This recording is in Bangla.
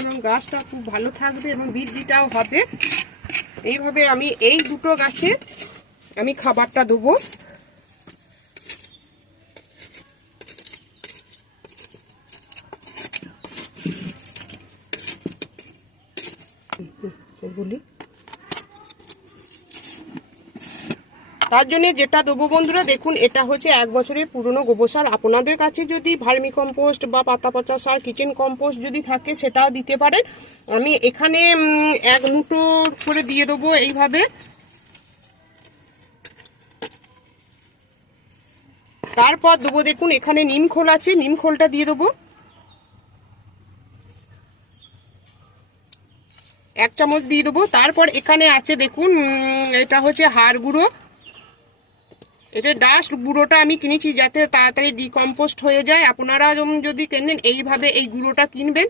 এবং গাছটা খুব ভালো থাকবে এবং বৃদ্ধিটাও হবে। এইভাবে আমি এই দুটো গাছে আমি খাবারটা দেবো। বলি তার জন্য যেটা দেবো বন্ধুরা, দেখুন এটা হচ্ছে 1 বছরের পুরনো গোবর সার। আপনাদের কাছে যদি ভার্মি কম্পোস্ট বা পাতা পচা সার, কিচেন কম্পোস্ট যদি থাকে সেটাও দিতে পারেন। আমি এখানে 1 মুঠো করে দিয়ে দেবো এইভাবে। তারপর দেবো, দেখুন এখানে নিম খোল আছে, নিম খোলটা দিয়ে দেবো 1 চামচ দিয়ে দেবো। তারপর এখানে আছে দেখুন এটা হচ্ছে হাড় গুঁড়ো, এটা ডাস্ট গুঁড়োটা আমি কিনেছি যাতে তাড়াতাড়ি ডিকম্পোস্ট হয়ে যায়। আপনারা যদি কেনেন এইভাবে এই গুঁড়োটা কিনবেন,